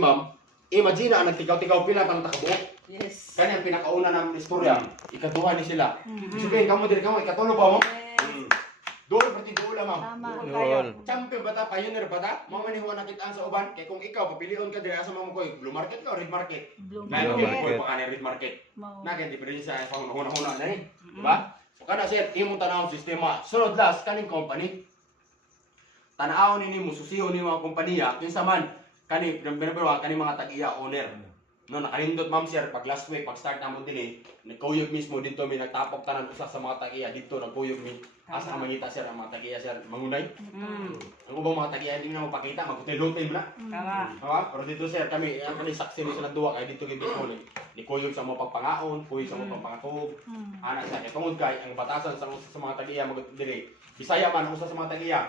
ma'am, imagine na nagtikaw-tikaw pila tang takabuok. Yes. Kani ang pinakauna ng istorya, ikaduha ni sila. Sabihin kamo diri kamo ikatulo pa mo. Doon pati doon ma'am. Tama. Yun. Champion bata, pioneer bata, mo man hiwa nakitaan sa uban kay kung ikaw papilion ka diri asa mo koy, blue market ka o red market. Blue Lain Blue ko market. pa kanang red market. Mao. Na kay diferensya sa huna-huna na ni. Diba? So kana sir, imong tanawon sistema. Sunod last kaning company. Tanaw ni nimo susiho ni mga kompanya kinsa man kani number 1 kani mga tag-iya owner. No, nakalindot ma'am sir, pag last week, pag start namon din nagkuyog mismo dito mi nagtapok tanan usa sa mga tag-iya dito nagkuyog mi. Asa ka mangita sir ang mga tag-iya sir, mangunay. Ang ubang mga tag-iya hindi na mo pakita, magkutil-lutil mo na. Tama. Diba? Pero dito sir, kami, ang kani saksi ni sa nagduwa kay dito gid mismo ni kuyog sa mga pagpangaon, kuyog sa mga pagpangakog. Anak sa tungod kay ang batasan sa mga tag-iya magdiri. Bisaya man usa sa mga tag-iya.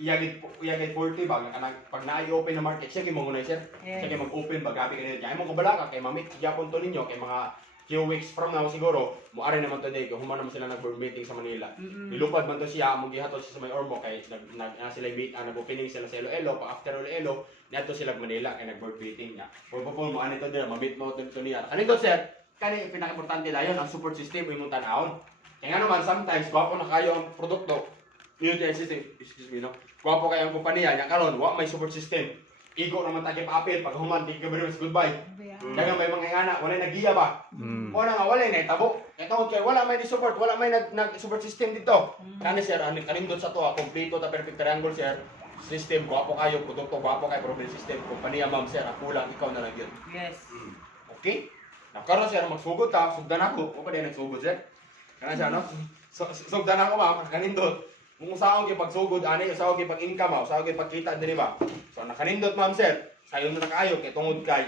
Iyagit 40 ba kanang pag na-open na market siya kay mangunay sir. Siya kay mag-open ba gabi kanina. Ay mo kabala ka kay mamit gyapon to ninyo kay mga few weeks from now siguro mo ari naman today kung human naman sila nag-board meeting sa Manila. Nilupad man to siya mo gihatod siya sa may Ormo kay sila nag-opening sila sa Iloilo pa after Iloilo niadto sila Manila kay nag-board meeting niya. Purpose mo ani to dira mamit mo to niya. Ani to sir, kani pinaka-importante dayon ang support system imong tan-awon. Kaya nga naman sometimes gwapo na kayo ang produkto. Yun yung system, excuse me no. Gwapo kayo ang kumpanya nya karon wa may support system. Igo naman ta apil pag human di ka goodbye. Dagang may mga ingana wala nagiya ba? Wala nga wala na itabo. Ito kay wala may support, wala may nag support system dito. Kani sir kanindot sa to kompleto ta perfect triangle sir. System gwapo kayo, produkto gwapo kayo, problem system kumpanya ma'am sir, ako lang ikaw na lang yun. Yes. Okay? Nakaroon sir magsugod ta, sugdan ako. O pa din nagsugod sir. Kana siya no? Sugdan ako ma'am, kanindot. Kung usahaw gyud pagsugod ani, usahaw gyud pag-income, usahaw gyud pagkita diri ba. So nakanindot ma'am sir, sayo na kaayo kay tungod kay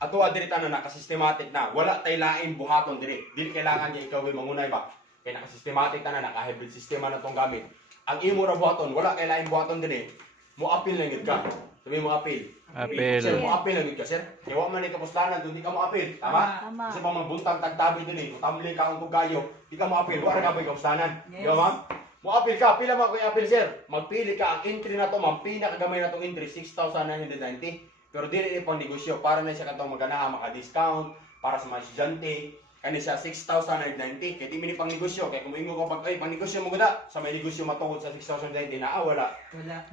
ato adiri tanan naka-systematic na. Wala tay lain buhaton diri. Dili kailangan gyud ikaw mangunay ba. Kay naka-systematic tanan, naka-hybrid sistema na tong gamit. Ang imo ra buhaton, wala kay lain buhaton diri. Mo appeal lang gyud ka. Sabi mo appeal. Appeal. Sir, mo appeal lang gyud ka sir. Kay wa man ni kapuslanan kun di ka mo appeal, tama? Tama. Kasi pa magbuntag tagtabi diri, utamli ka ang tugayo, di ka mo appeal, wa ra ka pa kapuslanan. Di ba ma'am? Mo appeal ka, pila man ko appeal sir. Magpili ka ang entry na to ma'am, pinakagamay na tong entry 6,990. Pero dili ni pang negosyo para na siya katong maganaha maka-discount para sa mga estudyante. Kani siya 6,990. Kaya di mi ni pang negosyo kay kung ingo ko pag pang negosyo mo gud sa may negosyo matungod sa 6,990 na wala.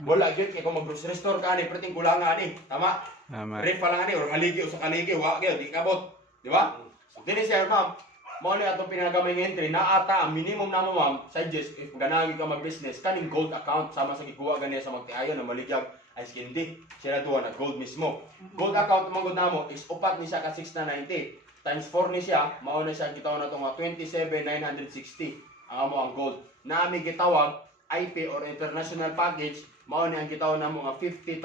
Wala gyud kay kung mag-grocery store ka ani perting kulangan ani. Tama? Tama. Ref pa lang ani or haligi o sa kaligi wa gyud di kabot. Di ba? So dili sir ma'am. Mo ni atong pinagamay nga entry na ata ang minimum namo ma'am suggest if ganahan ka mag-business kaning gold account sama sa gikuha ganiya sa magtiayon na maligyag ay skindi. Sila duha na gold mismo. Gold account mangod namo is upat ni siya ka 6,990 times 4 ni siya mao na siya gitawon nato nga 27,960 ang amo ang gold. Naami gitawag IP or international package mao ni ang gitawon namo nga 50,000.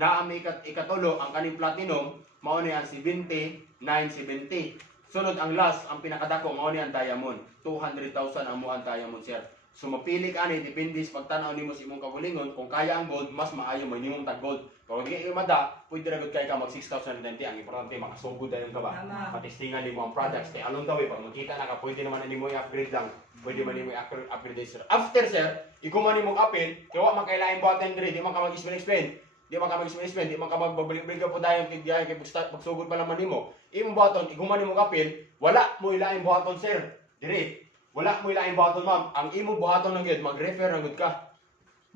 Naami ikatulo ang kaning platinum mao ni ang 70,970. Sunod ang last, ang pinakadako mao ni ang diamond. 200,000 ang mo ang diamond sir. So mapili ka ani depende sa pagtan-aw nimo sa imong kabulingon kung kaya ang gold mas maayo minimum tag gold. Kung di ka mada, pwede ra gud kay ka mag 6,090 ang importante makasugod dayon ka ba. Patistingan nimo ang products kay along the way pag makita na ka pwede naman nimo i-upgrade lang. Pwede man nimo i-upgrade sir. After sir, ikaw man nimo apil, kay wa man kailangan buhaton diri, di man ka mag-explain. Di man ka mag-explain, di man ka magbabalik-balik ka po dayon kay diay kay pagsugod pa naman nimo. Imong buhaton, iguman nimo apil, wala mo ilaing buhaton sir. Diri. Wala mo ilaing buhaton ma'am. Ang imo buhaton lang gyud mag-refer ra gud ka.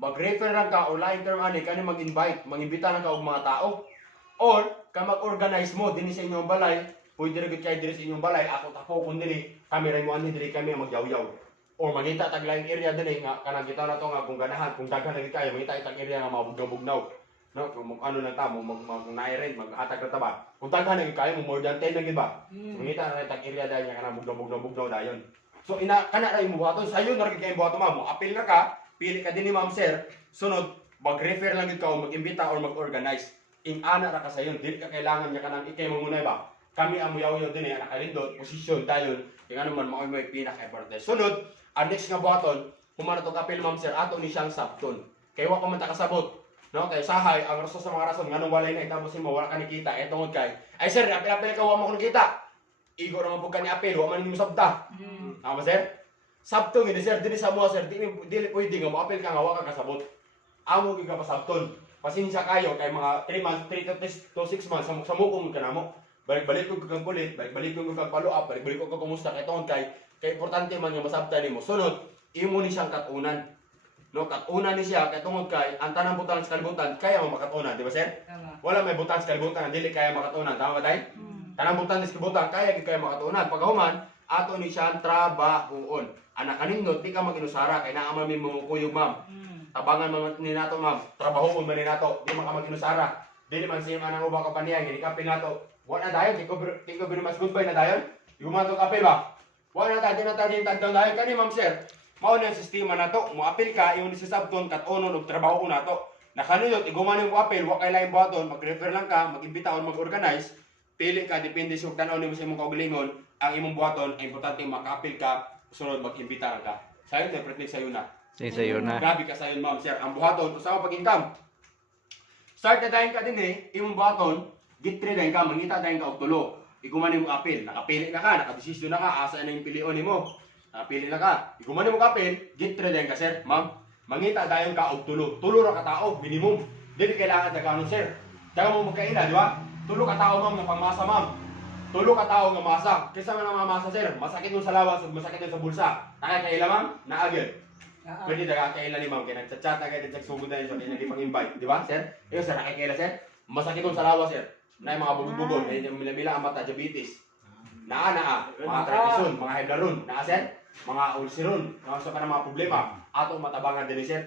Mag-refer ra ka o lain term ani kani mag-invite, mangimbita na ka og mga tao. Or ka mag-organize mo dinhi sa inyong balay, pwede ra gud kay diri sa inyong balay, ako tako kun diri, kami ra mo ani diri kami magyaw-yaw. Or mangita tag laing area dinhi nga kanang kita na to nga kung ganahan, kung daghan lagi kayo, mangita tag area nga mabugnaw-bugnaw. No, kung ano lang ta mo mag-nairent, maghatag ra ta ba. Kung daghan lagi kayo mo more than 10 lagi ba. Mangita na tag area dayon nga kanang bugnaw-bugnaw dayon. So kana ra imo buhaton, sayo na ra gid kay buhaton ma'am. Apil na ka, pili ka din ni ma'am sir. Sunod, mag-refer lang gid ka o mag-imbita or mag-organize. Ana ra ka sayon, dili ka kailangan nya kanang ikay mamunay ba. Kami ang muyaw-yaw din ana kalindot, posisyon dayon. Kaya naman mao may pinaka-importante. Sunod, ang next nga buhaton, humana to kapil ma'am sir, ato ni siyang sabton. Kay wa pa man ta kasabot. No, kay sahay ang rason sa mga rason nganong walay na itapos mo wala ka nakita etong kay. Ay sir, apil-apil ka wa mo ko nakita. Igo ra man pud ka ni apil, wa man nimo sabta. Tama sir? Sabton gid sir, dili sa mo sir, dili pwede nga mo apil ka nga wa ka kasabot. Amo gyud ka pasabton. pasensya kayo kay mga 3 months, 3 to 6 months sa mukong ka namo. Balik-balik ko kag kulit, balik-balik ko kag follow up, balik-balik ko kag kumusta kay tungod kay importante man nga masabtan nimo. Sunod, imo ni siyang katunan. No, katunan ni siya kay tungod kay ang tanang butang sa kalibutan kaya mo makatunan, di ba sir? Tama. Wala may butang sa kalibutan nga dili kaya makatunan, tama ba tay? Tanang butang sa kalibutan kaya gid kaya makatunan. Pagkahuman, ato ni siyang trabahoon. Anak kanindot di ka maginusara kay naa man mi mungkuyog ma'am. Tabangan man ni nato ma'am, trabahoon man ni nato, di man ka maginusara. Dili man siya anang ubang kapaniya gid kapil nato. Wala dayon, di ko mas goodbye na dayon. Yumato kapil ba? Wala na tayo din tagdang dayon kani ma'am sir. Mao na ang sistema nato, mo apil ka imong sisabton kat onon og trabaho nato. Nakanindot iguman mo apil, wa kay lain buhaton, mag-refer lang ka, mag-imbita o mag-organize. Pili ka depende sa tan-aw nimo sa imong kaugalingon, ang imong buhaton ay importante maka-apil ka, sunod mag-imbita lang ka. Sayon na pretend sayo na. Sa'yo na. Grabe ka sayon ma'am sir, ang buhaton usama pag-income. Start na dayon ka din imong buhaton, git 3 dayon ka, mangita dayon ka og tulo. Iguman nimo apil, nakapili na ka, nakadesisyon na ka, asa na yung pilion nimo. Nakapili na ka, iguman nimo apil, git 3 dayon ka sir, ma'am. Mangita dayon ka og tulo. Tulo ra ka tao minimum. Dili kailangan daghanon sir. Daga mo magkaila, di ba? Tulo ka tao ma'am nga pangmasa ma'am. Tulo ka tao nga masa. Kaysa man ang mamasa sir, masakit mo sa lawas ug masakit mo sa bulsa. Nakakaila ma'am, naagil. Pwede daga kaila ni ma'am kay nagchat-chat na kay nagsugod na yun so kay nagipang-invite, di ba sir? Iyo sir, nakakaila sir. Masakit mo sa lawas sir. Na mga bugod-bugod, may mila-mila ang mata, diabetes. Naa, mga tradisyon, mga high blood naa sir. Mga ulceron, mga sa mga problema, ato matabangan din sir.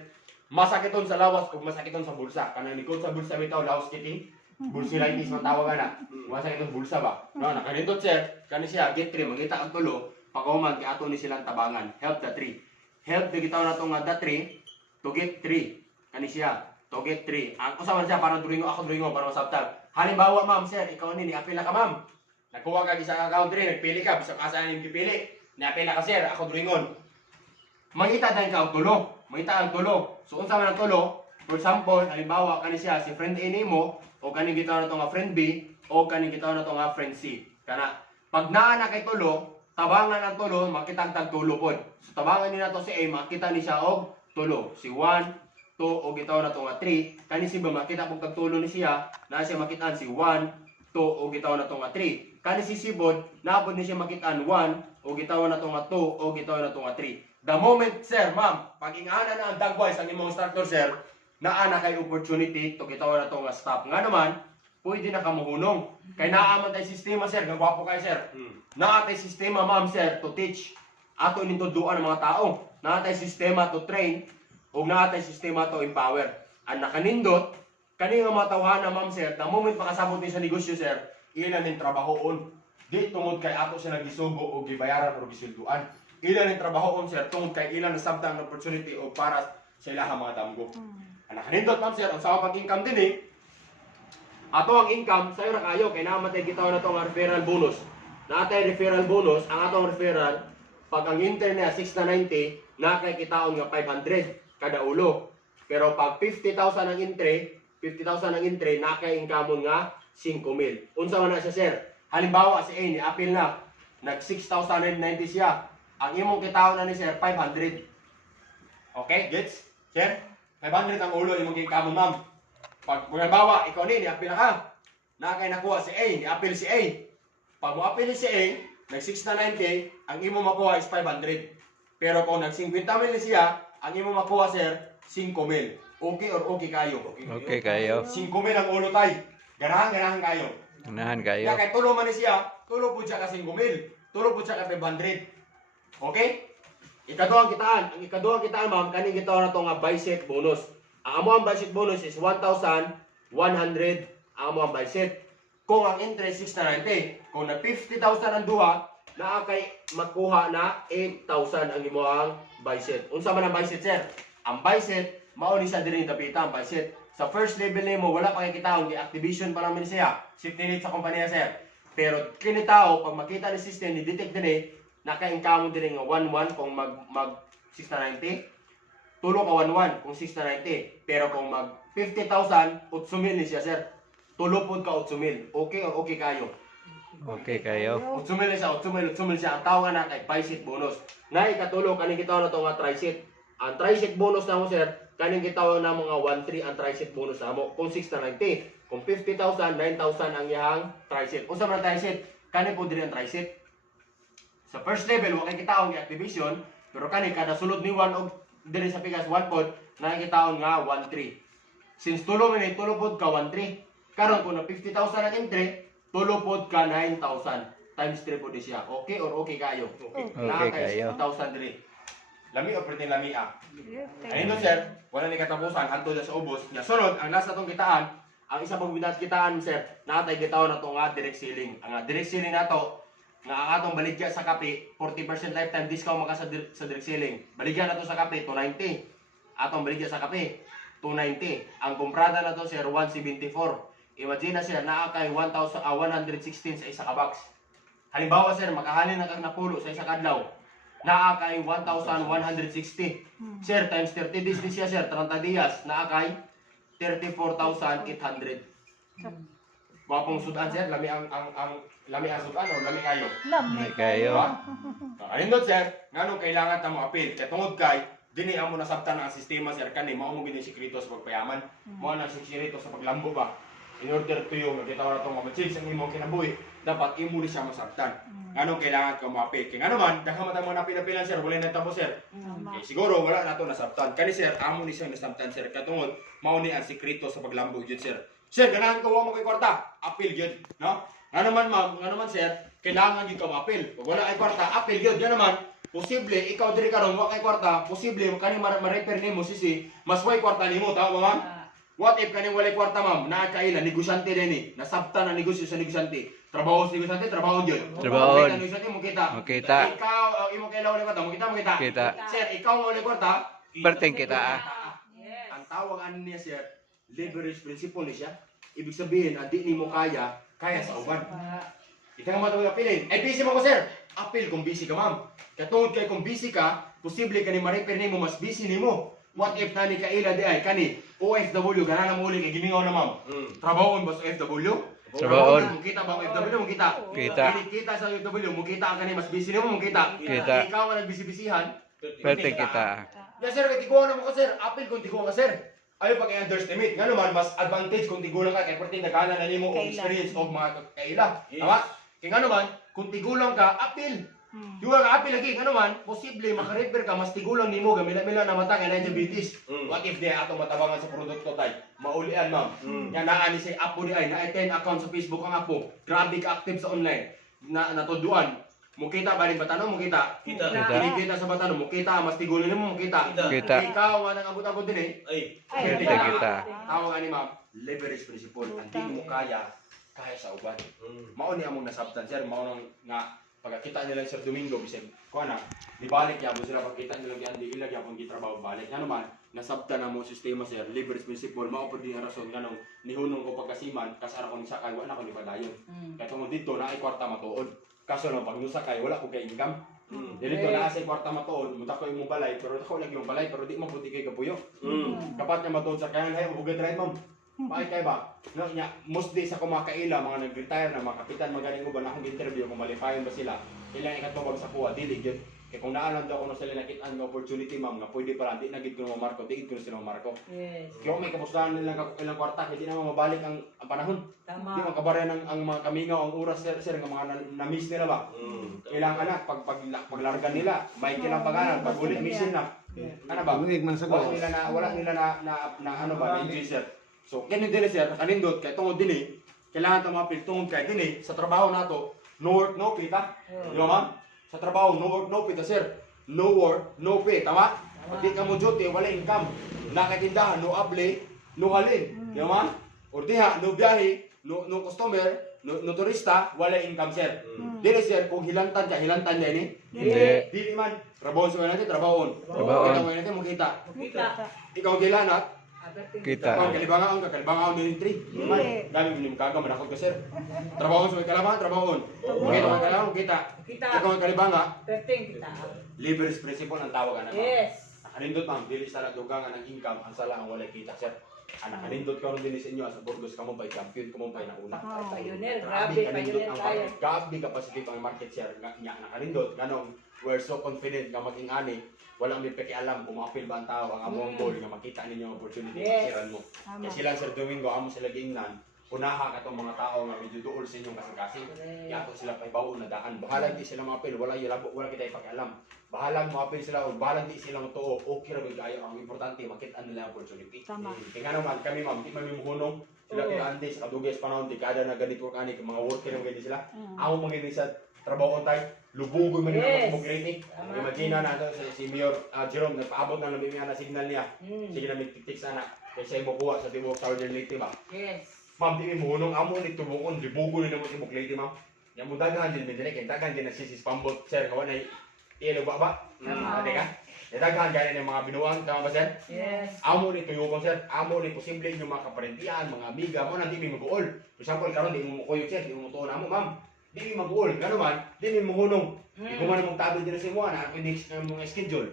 Masakiton sa lawas ug masakiton sa bulsa. Kanang likod sa bulsa bitaw lawas kiti. Bursitis man tawagan na. Masakiton bulsa ba? No, nakanindot sir, kani siya get 3 mangita ang tulo, pagkahuman kay ato ni silang tabangan. Help the 3. Help the gitaw na to nga the 3 to get 3. Kani siya to get 3. Ang usa man siya para duringo ako duringo para masabtan. Halimbawa ma'am sir, ikaw ni apil ka ma'am. Nakuha ka sa account 3, nagpili ka bisag asa ning pipili. Niapil ka sir, ako duringon. Mangita dayon ka og tulo. Mangita ang tulo. So unsa man ang tulo? For example, halimbawa kani siya si friend A nimo o kani gitaw na to nga friend B o kani gitaw na to nga friend C. Kana pag naa na kay tulo, tabangan ang tulo, makita ang tagtulo pod. So tabangan ni nato si A, makita ni siya og tulo. Si 1, 2 o gitaw na to nga 3. Kani si B makita pag tagtulo ni siya, naa siya makitaan si 1, 2 o gitaw na to nga 3. Kani si Sibod, naapod ni siya makitaan 1 o gitawan na to nga 2 o gitawan na to nga 3. The moment sir, ma'am, pag ingana na ang dagwise ang imong instructor sir, naa na kay opportunity to gitawan na to nga stop. Nga naman, pwede na kamuhunong. Kay naa man tay sistema sir, gagwapo kay sir. Naa tay sistema ma'am sir to teach. Ato ining tuduan ang mga tao. Naa tay sistema to train ug naa tay sistema to empower. Ang nakanindot kani nga matawhana ma'am sir, the moment makasabot ni sa negosyo sir, ilan ning trabahoon. Di tungod kay ato sila gisugo o gibayaran o gisilduan. Ilan ning trabahoon sir tungod kay ilan nasabtang opportunity o para sa ilahang mga damgo. Ang nakanindot ma'am sir, ang sa pag-income din ato ang income sayo ra kayo kay namatay gitaw na to nga referral bonus. Naatay referral bonus, ang atong referral pag ang intern niya 6 na 90, na kay kitaon nga 500 kada ulo. Pero pag 50,000 ang entry, 50,000 ang entry, na kay income nga 5,000. Unsa man na siya sir? Halimbawa si A ni apil na nag 6,990 siya. Ang imong kitaon na ni sir 500. Okay, gets? Sir, 500 ang ulo imong income ma'am. Pag halimbawa ikaw ni apil na ka. Na kay nakuha si A, ni apil si A. Pag mo apil si A, nag 6,990, ang imong makuha is 500. Pero kung nag 50,000 siya, ang imong makuha sir 5,000. Okay or okay kayo? Okay kayo. 5,000 ang ulo tay. Ganahan kayo. Unahan Kaya kayo. kay tulo man ni siya, tulo po siya ka 5,000. Tulo po siya ka 500. Okay? Ikaduhang kitaan. Ang ikaduhang kitaan ma'am, kaning gitaw na to nga bicep bonus. Ang amo ang bicep bonus is 1,100 ang amo ang bicep. Kung ang interest 690, kung na 50,000 ang duha, naa kay makuha na 8,000 ang imong bicep. Unsa man ang bicep sir? Ang bicep mao ni siya diri dapita ang bicep. Sa first level nimo wala pa kay kitaon, gi-activation pa lang man siya. Safety net sa kompanya sir. Pero kini tao pag makita ni system ni detect dinhi naka-income diri nga 11 kung mag 690. Tulo ka 11 kung 690. Pero kung mag 50,000 8,000 ni siya sir. Tulo pod ka 8,000. Okay or okay kayo? Okay kayo. 8,000 siya, 8,000 siya. Ang tawag na kay bicep bonus. Na ikatulo kaning kitaon na to nga tricep. Ang tricep bonus na mo sir kaning gitawag na mga 1-3 ang tricep bonus namo. Kung 6 na 90. Kung 50,000, 9,000 ang iyang tricep. Unsa man ang tricep? Kani po diri ang tricep. Sa first level, wa kay kitaon nga activation, pero kani kada sulod ni 1 og diri sa pikas 1 pod, nakikitaon nga 1-3. Since tulo man ni tulo pod ka 1-3. Karon kung na 50,000 ang entry, tulo pod ka 9,000 times 3 pod siya. Okay or okay kayo? Okay kayo. 1,000 diri. Lami o pretty lami Ayun sir, wala ni katapusan hanto sa ubos. Nya sunod ang last natong kitaan, ang isa pang binat kitaan sir, natay gitaon nato nga direct selling. Ang direct selling nato nga ang atong baligya sa kape, 40% lifetime discount maka sa direct selling. Baligya nato sa kape 290. Atong baligya sa kape 290. Ang kumprada nato sir 174. Imagine na sir naa kay 1,116 sa isa ka box. Halimbawa sir, makahalin na kang napulo sa isa kadlaw. Naa kay 1,160. Sir, times 30 days din siya sir, 30 dias, naa kay 34,800. Wapong sudan sir, lami ang lami ang sudan o lami kayo. Lami kayo. Anindot sir, nganong kailangan ta mo appeal kay tungod kay dini amo nasabtan ang sistema sir kani mao mo gid sikreto sa pagpayaman. Mao na sikreto sa paglambo ba. In order to yung kita wala tong mamatsig sa imong kinabuhi, dapat imo ni siya masabtan. Nganong kailangan ka mo appeal. Kay ngano man, daghan man ta mga napil-apilan sir, wala na tabo sir. Okay, siguro wala na to nasabtan. Kani sir, amo ni siya nasabtan sir katungod mao ni ang sikreto sa paglambo gyud sir. Sir, ganahan ko wa mo kay kwarta, appeal gyud, no? Ngano man ma'am, ngano man sir, kailangan gyud ka mo-appeal. Kung wala ay kwarta, appeal gyud. Ngano man, posible ikaw diri karon wa kay kwarta, posible kani ma-repair nimo sisi, mas way kwarta nimo, tama ma'am? What if kani walay kwarta ma'am, naa kaila negosyante dinhi, nasabtan ang negosyo sa negosyante. Trabaho sa negosyante, trabaho gyud. Trabaho. Negosyante mo kita. Makita. Ikaw imo kaila walay kwarta, mo kita. Kita. Sir, ikaw walay kwarta, Perting kita Ang tawag ano niya sir, leverage principle ni siya. Ibig sabihin, ang di nimo kaya sa uban. Ika nga matawag apilin. Ay, busy mo ko sir. Apil kung busy ka ma'am. Katungod kay kung busy ka, posible ka ni ma-repair nimo mas busy nimo. What if nani ka ila di ay kani OFW ganana mo uli kay gimingaw na ma'am. Trabahon ba sa OFW? Trabahon. Mo kita ba ang OFW mo kita? Kita. Kita sa OFW mo kita ang kani mas busy nimo mo kita. Kita. Ikaw ang nagbisi-bisihan. Perting kita. Ya sir, kay tiguan na mo ka sir. Apil kung tiguan ka sir. Ayo pag i-underestimate. Nga naman, mas advantage kung tigulang ka kay perting nagana na nimo og experience og mga kaila. Tama? Kaya nga naman, kung tigulang ka, apil. Yung nga apil lagi, nga naman, posible makarepair ka, mas tigulang nimo, gamila-mila na mata kay na diabetes. What if di ato matabangan sa produkto tay? Maulian ma'am. Nga naa ni say apo di ay, na 10 account sa Facebook ang apo. Grabe ka active sa online. Natuduan. Mukita ba rin batano? Mukita. Kita. Kita sa batano. Mukita. Mas tigulan mo. Mukita. Kita. Ikaw ang nang-abot-abot din eh. Ay. Kita. Tawag ani ma'am. Leverage principle. Ang di mo kaya sa uban. Mao ni among nasabtan sir. Mao nang nga pagkakita nila Sir Domingo bisag ko na di balik yabo sila pagkita nila yan di ilag yapon gitrabaho balik. Nga naman nasabtan na mo sistema sir. Leverage principle. Mao pud di rason nganong nihunong ko pagkasiman kasara ko ni sakay wala ko ni padayon. Kaya tungod dito na ay kwarta matuod. Kaso lang pag nusa kay wala ko kay income. Dito na sa kwarta matuod, muta ko imong balay pero ako lagi imong balay pero di man puti kay kapuyo. Kapat niya matuod sa kayan hay ugad right ma'am. Bakit kay ba? No nya mostly sa kumakaila mga nag-retire na mga kapitan magaling uban akong interview kung malipayon ba sila. Ilang ikatubag sa kuha dili gyud. Kaya kung naalam daw ko na sila nakit-an nga opportunity ma'am nga pwede pala di na gid ko mamarko, di gid ko sila mamarko. Yes. Kaya may kapustahan nila ilang kwarta kaya di na mabalik ang panahon. Tama. Di man kabaran ang mga kamingaw ang oras sir nga mga na-miss nila ba. Ilang anak paglargan nila, may kilang pag-anak, pag ulit mission na. Ano ba? Wala nila na ano ba, na sir. So, ganun din sir, kanindot kay tungod din kailangan ta mapil tungod kay din sa trabaho nato, no work no pay ta. Di ba ma'am? Sa trabaho no work no pay ta sir. No work no pay, tama? Pag di ka mo duty, wala income. Nakatindahan, no apply, no halin. Di ba ma'am? O diha, no biyahe, no customer, no turista, wala income sir. Dili sir, kung hilantan niya ini. Hindi. Dili man. Trabaho sa natin, trabahon. Trabahon. Kita mo natin, makita. Kita. Ikaw gilanat, Kita. Kung kalibangaon din 3. Dami mo ni mukagaw manakot ka sir. Trabahon sa may kalabangan, trabahon. Kita man kalabangan, kita. Kita. Ikaw ang kalibanga, Perting kita. leverage principle ang tawagan na. Yes. Anindot ma'am, dili sa dugangan ng income, ang sala ang walay kita sir. Anak kanindot ka ron din sa inyo sa Burgos kamo pa champion kamo pa nauna. Pioneer, Grabe grabe, kanindot pioneer ang tayo. market. Grabe capacity ang market share nga nakanindot ganong we're so confident nga maging ani. Walang may pakialam kung maapil ba ang tao ang among goal nga makita ninyo ang opportunity Yes. masiran mo. Tama. Kasi sila Sir Domingo amo sila giingnan. Unaha ka tong mga tao nga medyo duol sa inyong kasing-kasing. Yato sila kay bawo na daan. Bahala di sila maapil, wala yulabo, wala kita ipakialam. Bahala maapil sila o bahala di sila tuo, okay ra gyud kayo. Ang importante makita nila ang opportunity. Tama. Kaya naman kami ma'am, di man hunong sila kay Andy sa kadugay sa panahon dekada na ganito kani mga worker nga sila. Amo magini sa trabaho tay, lubugoy man Yes. nila mag Tama. Imagine na nato si Mayor Jerome nagpaabot na labi nga na signal niya. Sige na may tiktik sana. Kasi mo kuha sa tibok Southern Leyte ba. Yes. Ma'am, di mo hunong amo ni tubukon, libugo ni naman tibok Leyte ma'am. Yang mo daghan din din kay daghan din na sisis pambot sir kawan ay tilo ba. Tama. Ade ka? Daghan gani ng mga binuang tama ba sir? Yes. Amo ni tuyokon sir, amo ni posible yung mga kaparentiyan, mga amiga mo nang di mi mabuol. For example, karon di mo kuyog sir, di mo tuon amo ma'am. Di mi mabuol, gano man, di mi mohunong. Di ko man mong tabi din sa imo na next na mga schedule.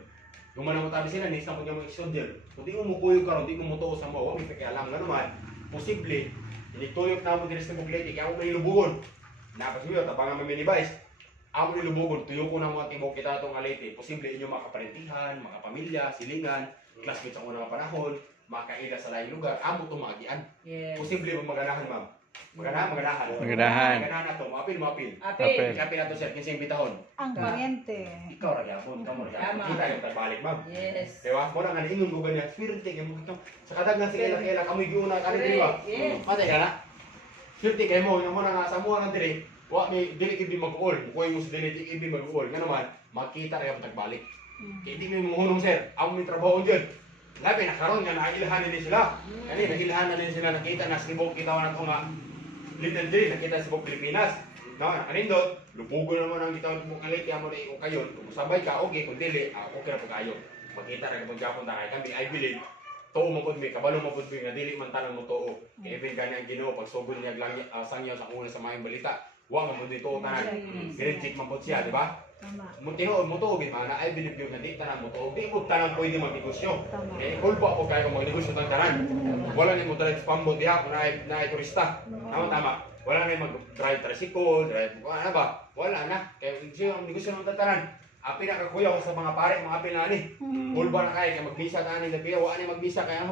Kung man mo tabi sila next na pud yung schedule. Kung di mo mukuyog karon, di mo tuo sa mo, wa mi pakialam gano man. Posible inituyok na mo din sa Buglete kaya ako may lubugon. Napasiyo tabangan mo minibais. Amo ni lubugon, tuyo ko na mga tibok kita itong Alete. Posible inyo mga kaparentihan, mga pamilya, silingan, classmates ang unang panahon, mga kaida sa laing lugar, amo tumagian. Yes. Posible mo maganahan, ma'am. Maganahan. Maganahan. Maganahan na to, maapil. Apil. Kapil na to, sir, kinsing bitahon. Ang kuryente. Ikaw ra gyapon, kamo ra gyapon. Tama. Kita yung tagbalik, ma'am. Yes. Diba? Muna nga ingon ko ganyan, swerte kayo mo ito. Sa kadag na sige lang kami giuna kani diba? Yes. Patay ka na. Swerte kayo mo, yung muna nga sa mua ng diri, wa may dili kidi mag-uol. Kuy mo sa dili kidi mag-uol. Nga naman, makita ra yung tagbalik. Kaya di mo hunong sir, amo may trabaho dyan. Labi na karon nga nailhanan din sila. Kani nailhanan din sila nakita na sibog kita na to nga Little Day nakita sa buong Pilipinas. No, nakanindot, lupugo naman ang gitawag mo kalit amo na iko kayon. Kung sabay ka okay, kung dili, okay ra po kayo. Makita ra gapon Japon ta kay kami I believe tuo mo pud mi kabalo mo pud mi nga dili man tanan mo tuo. Kaya even gani ang Ginoo pag sugod niya lang sangyaw sa una sa mayong balita. Wa man pud tuo tanan. Grade man pud siya, di ba? Tama. Mo tinuod mo tuo gid man I believe yung nga di tanan mo tuo. Di mo tanan pwede magnegosyo. Tama. Eh, kulpo ako kayo kung magnegosyo tang tanan. Wala ni mo talaga spambot diha kung na turista. Tama. Wala na mag-drive tricycle, drive, ano ba? Wala na. Kaya siya ang negosyo ng tatanan. Api na kakuya ko sa mga pare, mga apil na ni. Kulba na kayo, kaya magbisa na ni, wala ni magbisa, kaya ang